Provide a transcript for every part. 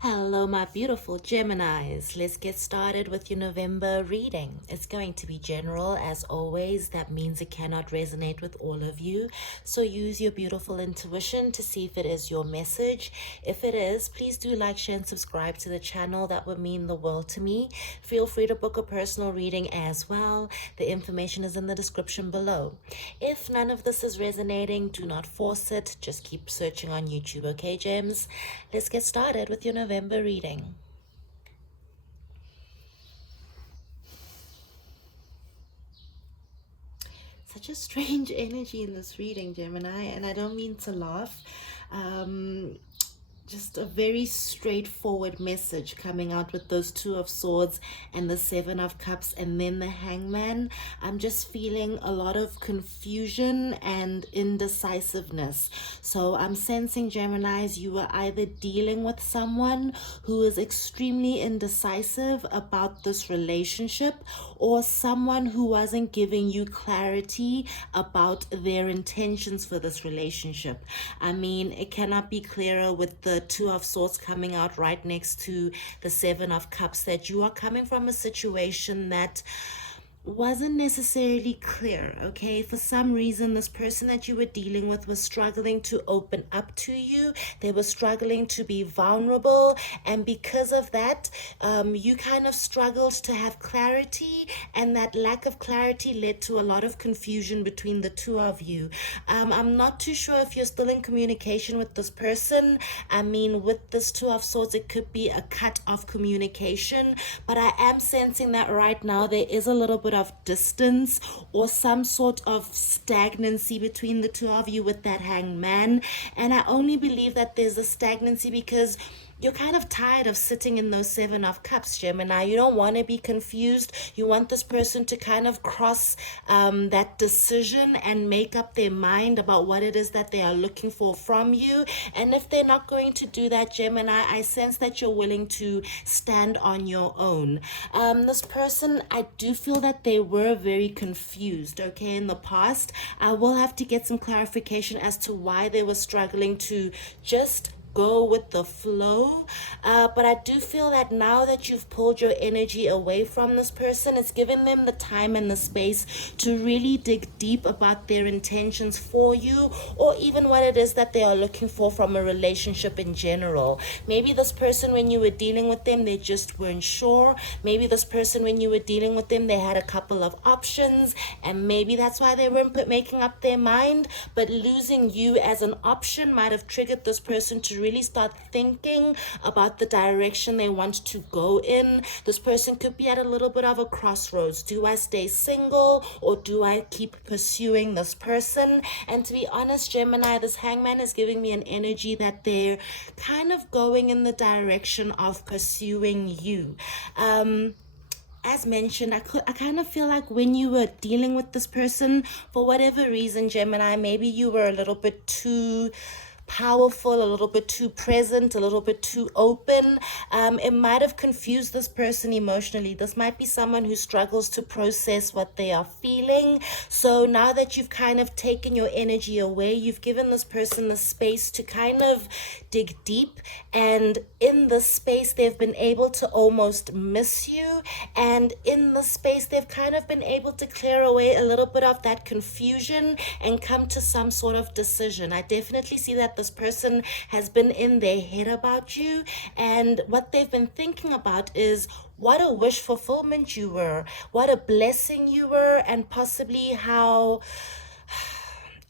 Hello, my beautiful Geminis. Let's get started with your November reading. It's going to be general as always. That means it cannot resonate with all of you. So use your beautiful intuition to see if it is your message. If it is, please do like, share, and subscribe to the channel. That would mean the world to me. Feel free to book a personal reading as well. The information is in the description below. If none of this is resonating, do not force it. Just keep searching on YouTube, okay, Gems? Let's get started with your November reading. Such a strange energy in this reading, Gemini, and I don't mean to laugh. Just a very straightforward message coming out with those Two of Swords and the Seven of Cups and then the Hangman. I'm just feeling a lot of confusion and indecisiveness. So I'm sensing, Geminis, you were either dealing with someone who is extremely indecisive about this relationship, or someone who wasn't giving you clarity about their intentions for this relationship. I mean, it cannot be clearer with the Two of Swords coming out right next to the Seven of Cups that you are coming from a situation that wasn't necessarily clear, okay? For some reason, this person that you were dealing with was struggling to open up to you. They were struggling to be vulnerable, and because of that, you kind of struggled to have clarity, and that lack of clarity led to a lot of confusion between the two of you. I'm not too sure if you're still in communication with this person. I mean, with this Two of Swords, it could be a cut off communication, but I am sensing that right now there is a little bit of distance or some sort of stagnancy between the two of you with that Hangman. And I only believe that there's a stagnancy because you're kind of tired of sitting in those Seven of Cups, Gemini. You don't want to be confused. You want this person to kind of cross that decision and make up their mind about what it is that they are looking for from you. And if they're not going to do that, Gemini, I sense that you're willing to stand on your own. This person, I do feel that they were very confused, okay, in the past. I will have to get some clarification as to why they were struggling to just go with the flow, but I do feel that now that you've pulled your energy away from this person, it's given them the time and the space to really dig deep about their intentions for you, or even what it is that they are looking for from a relationship in general. Maybe this person, when you were dealing with them, they just weren't sure. Maybe this person, when you were dealing with them, they had a couple of options, and maybe that's why they weren't making up their mind. But losing you as an option might have triggered this person to really start thinking about the direction they want to go in. This person could be at a little bit of a crossroads. Do I stay single, or do I keep pursuing this person? And to be honest, Gemini, this Hangman is giving me an energy that they're kind of going in the direction of pursuing you. As mentioned, I kind of feel like when you were dealing with this person, for whatever reason, Gemini, maybe you were a little bit too powerful, a little bit too present, a little bit too open. It might have confused this person emotionally. This might be someone who struggles to process what they are feeling. So now that you've kind of taken your energy away, you've given this person the space to kind of dig deep, and in this space they've been able to almost miss you, and in this space they've kind of been able to clear away a little bit of that confusion and come to some sort of decision. I definitely see that this person has been in their head about you, and what they've been thinking about is what a wish fulfillment you were, what a blessing you were, and possibly how,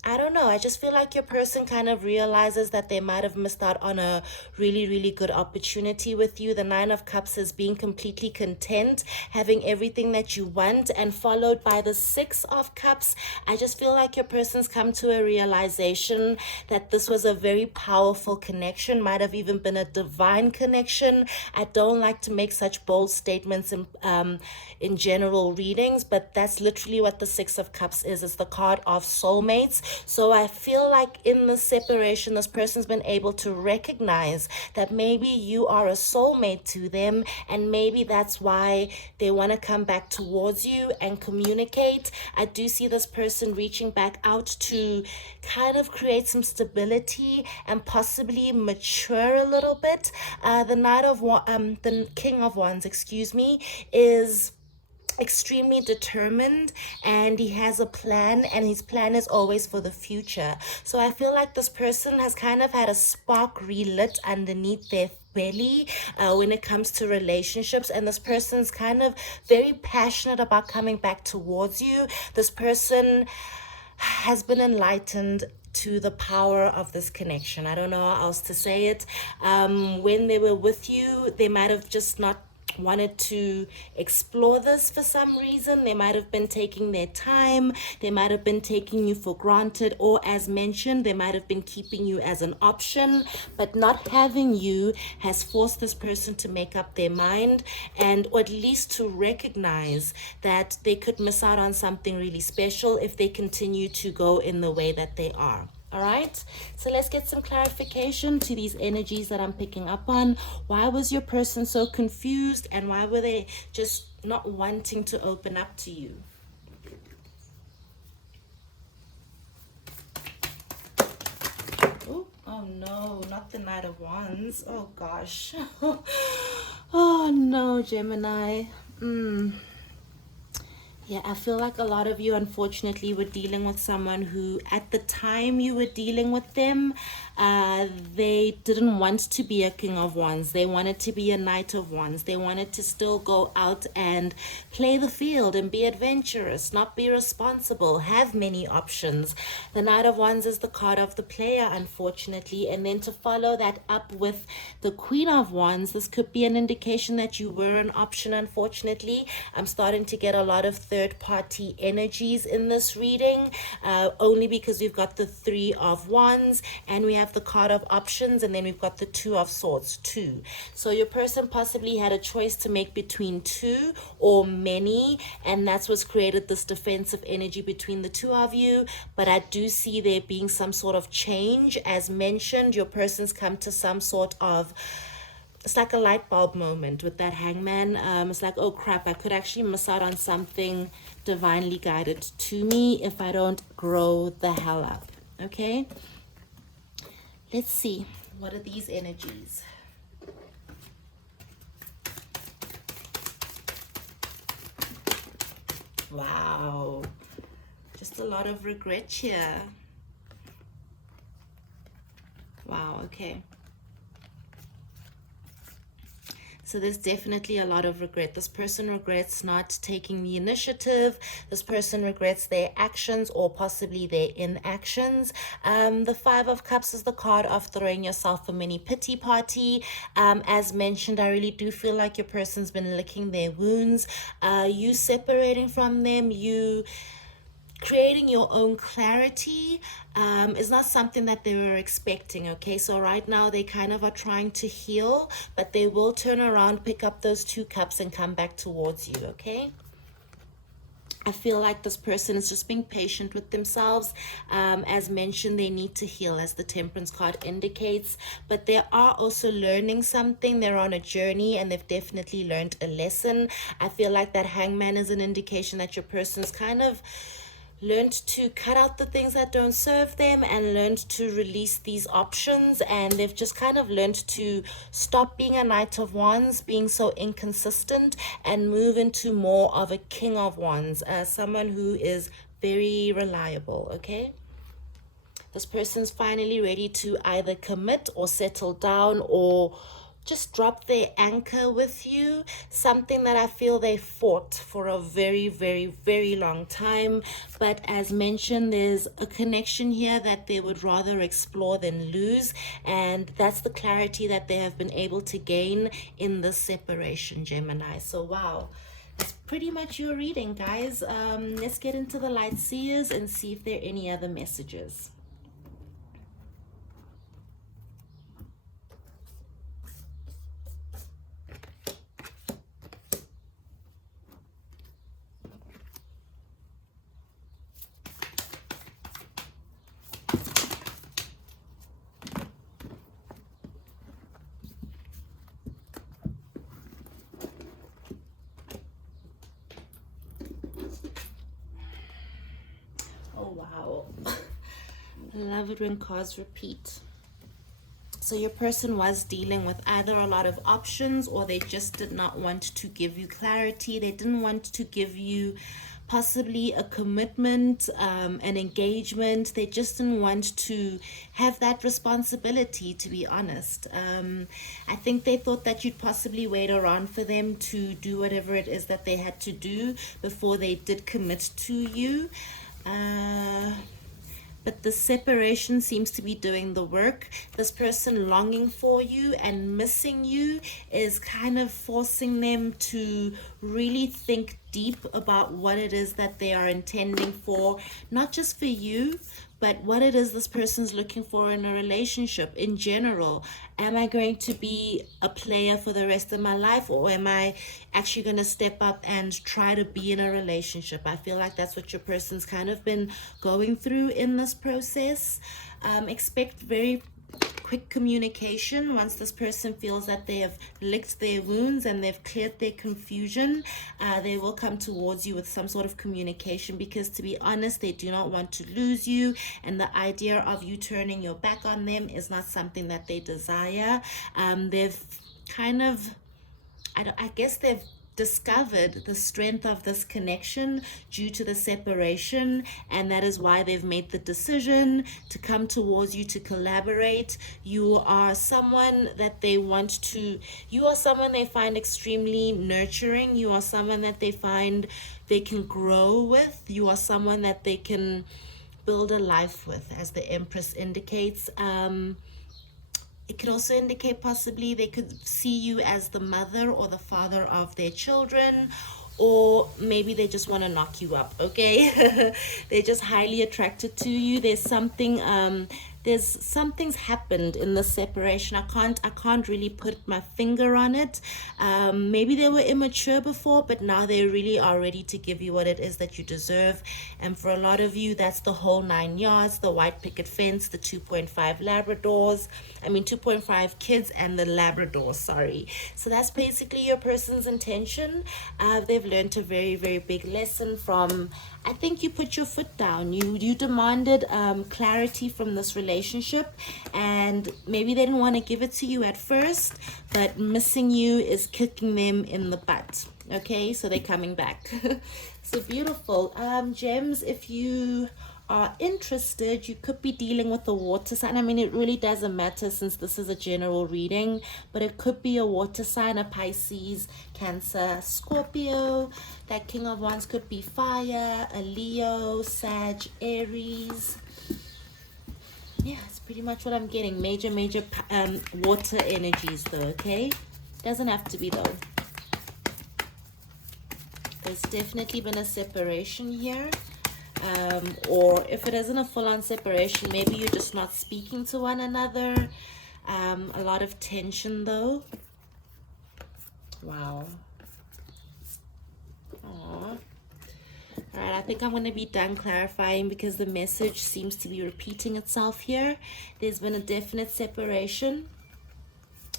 I don't know. I just feel like your person kind of realizes that they might have missed out on a really, really good opportunity with you. The Nine of Cups is being completely content, having everything that you want, and followed by the Six of Cups. I just feel like your person's come to a realization that this was a very powerful connection, might have even been a divine connection. I don't like to make such bold statements in general readings, but that's literally what the Six of Cups is. It's the card of soulmates. So I feel like in the separation, this person's been able to recognize that maybe you are a soulmate to them, and maybe that's why they want to come back towards you and communicate. I do see this person reaching back out to kind of create some stability and possibly mature a little bit. The King of Wands, excuse me, is extremely determined, and he has a plan, and his plan is always for the future. So I feel like this person has kind of had a spark relit underneath their belly when it comes to relationships, and this person's kind of very passionate about coming back towards you. This person has been enlightened to the power of this connection. I don't know how else to say it. When they were with you, they might have just not wanted to explore this for some reason. They might have been taking their time, they might have been taking you for granted, or as mentioned, they might have been keeping you as an option. But not having you has forced this person to make up their mind, and or at least to recognize that they could miss out on something really special if they continue to go in the way that they are. All right, so let's get some clarification to these energies that I'm picking up on. Why was your person so confused, and why were they just not wanting to open up to you? Oh no, not the Knight of Wands. Oh gosh. Oh no, Gemini. Yeah, I feel like a lot of you, unfortunately, were dealing with someone who, at the time you were dealing with them, they didn't want to be a King of Wands. They wanted to be a Knight of Wands. They wanted to still go out and play the field and be adventurous, not be responsible, have many options. The Knight of Wands is the card of the player, unfortunately. And then to follow that up with the Queen of Wands, this could be an indication that you were an option, unfortunately. I'm starting to get a lot of third-party energies in this reading, only because we've got the Three of Wands, and we have the card of options, and then we've got the Two of Swords too. So your person possibly had a choice to make between two or many, and that's what's created this defensive energy between the two of you. But I do see there being some sort of change. As mentioned, your person's come to some sort of, it's like a light bulb moment with that Hangman. It's like, oh crap, I could actually miss out on something divinely guided to me if I don't grow the hell up. Okay, let's see, what are these energies? Wow, just a lot of regret here. Wow, okay. So there's definitely a lot of regret. This person regrets not taking the initiative. This person regrets their actions or possibly their inactions. The Five of Cups is the card of throwing yourself a mini pity party. As mentioned, I really do feel like your person's been licking their wounds. You separating from them, you creating your own clarity is not something that they were expecting. Okay, so right now they kind of are trying to heal, but they will turn around, pick up those two cups and come back towards you. Okay, I feel like this person is just being patient with themselves. As mentioned, they need to heal, as the Temperance card indicates, but they are also learning something. They're on a journey, and they've definitely learned a lesson. I feel like that Hangman is an indication that your person's kind of learned to cut out the things that don't serve them and learned to release these options, and they've just kind of learned to stop being a Knight of Wands, being so inconsistent, and move into more of a King of Wands, someone who is very reliable. Okay, this person's finally ready to either commit or settle down or just drop their anchor with you, something that I feel they fought for a very, very, very long time. But as mentioned, there's a connection here that they would rather explore than lose, and that's the clarity that they have been able to gain in this separation, Gemini. So wow, that's pretty much your reading, guys. Let's get into the light seers and see if there are any other messages. I love it when cards repeat. So your person was dealing with either a lot of options, or they just did not want to give you clarity. They didn't want to give you possibly a commitment, an engagement. They just didn't want to have that responsibility, to be honest. I think they thought that you'd possibly wait around for them to do whatever it is that they had to do before they did commit to you. But the separation seems to be doing the work. This person longing for you and missing you is kind of forcing them to really think deep about what it is that they are intending for, not just for you, but what it is this person's looking for in a relationship in general. Am I going to be a player for the rest of my life, or am I actually going to step up and try to be in a relationship? I feel like that's what your person's kind of been going through in this process. Expect very quick communication once this person feels that they have licked their wounds and they've cleared their confusion. They will come towards you with some sort of communication, because to be honest, they do not want to lose you, and the idea of you turning your back on them is not something that they desire. They've kind of, I guess they've discovered the strength of this connection due to the separation, and that is why they've made the decision to come towards you to collaborate. You are someone that they want to, you are someone they find extremely nurturing. You are someone that they find they can grow with. You are someone that they can build a life with, as the Empress indicates. It could also indicate possibly they could see you as the mother or the father of their children, or maybe they just want to knock you up, okay? They're just highly attracted to you. There's something's happened in the separation. I can't really put my finger on it. Maybe they were immature before, but now they really are ready to give you what it is that you deserve. And for a lot of you, that's the whole 9 yards, the white picket fence, the 2.5 Labradors. 2.5 kids and the Labrador, sorry. So that's basically your person's intention. They've learned a very, very big lesson from, I think you put your foot down. You demanded clarity from this relationship, and maybe they didn't want to give it to you at first, but missing you is kicking them in the butt. Okay, so they're coming back. So beautiful. Gems, if you are interested, you could be dealing with a water sign. It really doesn't matter since this is a general reading, but it could be a water sign, a Pisces, Cancer, Scorpio. That King of Wands could be fire, a Leo, Sag, Aries. Yeah, it's pretty much what I'm getting. Major water energies though, okay? Doesn't have to be though. There's definitely been a separation here. Or if it isn't a full-on separation, maybe you're just not speaking to one another. A lot of tension though. Wow. Aww. All right, I think I'm going to be done clarifying because the message seems to be repeating itself here. There's been a definite separation.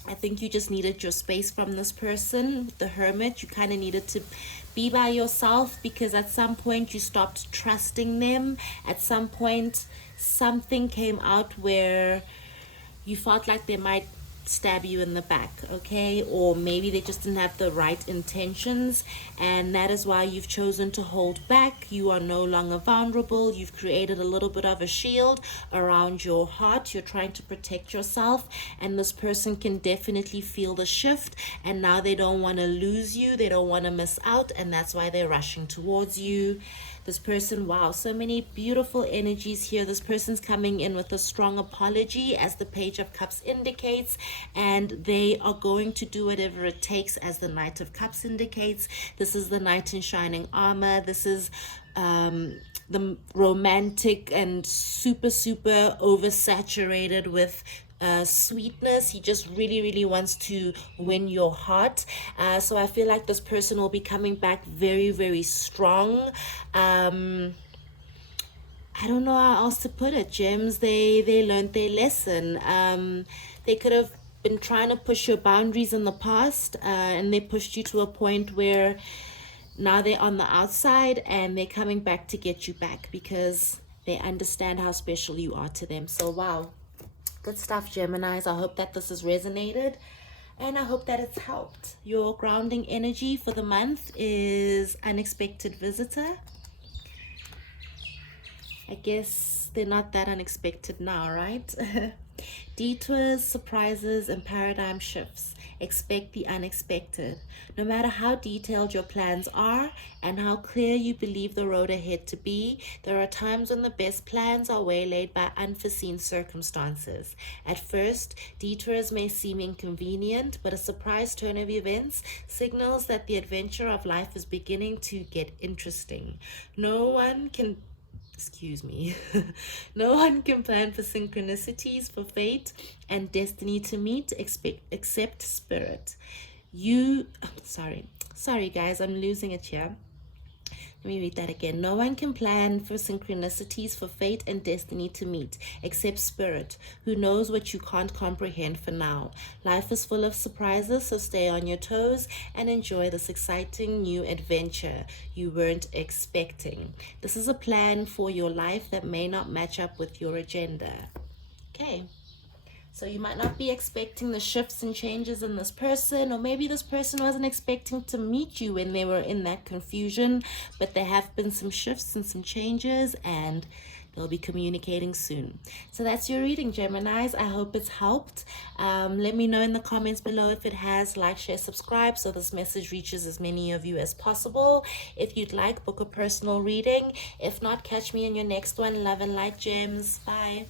I think you just needed your space from this person, the Hermit. You kind of needed to be by yourself because at some point you stopped trusting them. At some point, something came out where you felt like they might stab you in the back, okay? Or maybe they just didn't have the right intentions, and that is why you've chosen to hold back. You are no longer vulnerable. You've created a little bit of a shield around your heart. You're trying to protect yourself, and this person can definitely feel the shift, and now they don't want to lose you. They don't want to miss out, and that's why they're rushing towards you. This person, wow, so many beautiful energies here. This person's coming in with a strong apology, as the Page of Cups indicates, and they are going to do whatever it takes, as the Knight of Cups indicates. This is the Knight in shining armor. This is the romantic and super oversaturated with sweetness. He just really wants to win your heart. So I feel like this person will be coming back very strong. I don't know how else to put it, Gems. They learned their lesson. They could have been trying to push your boundaries in the past, and they pushed you to a point where now they're on the outside and they're coming back to get you back, because They understand how special you are to them. So wow, good stuff, Geminis. I hope that this has resonated, and I hope that it's helped. Your grounding energy for the month is unexpected visitor. I guess they're not that unexpected now, right? Detours, surprises, and paradigm shifts. Expect the unexpected. No matter how detailed your plans are and how clear you believe the road ahead to be, there are times when the best plans are waylaid by unforeseen circumstances. At first, detours may seem inconvenient, but a surprise turn of events signals that the adventure of life is beginning to get interesting. No one can no one can plan for synchronicities, for fate and destiny to meet, except spirit. Sorry guys, I'm losing it here. Let me read that again. No one can plan for synchronicities, for fate and destiny to meet, except spirit, who knows what you can't comprehend for now. Life is full of surprises, so stay on your toes and enjoy this exciting new adventure you weren't expecting. This is a plan for your life that may not match up with your agenda. Okay. So you might not be expecting the shifts and changes in this person, or maybe this person wasn't expecting to meet you when they were in that confusion, but there have been some shifts and some changes, and they'll be communicating soon. So that's your reading, Geminis. I hope it's helped. Let me know in the comments below if it has. Like, share, subscribe so this message reaches as many of you as possible. If you'd like, book a personal reading. If not, catch me in your next one. Love and light, gems. Bye.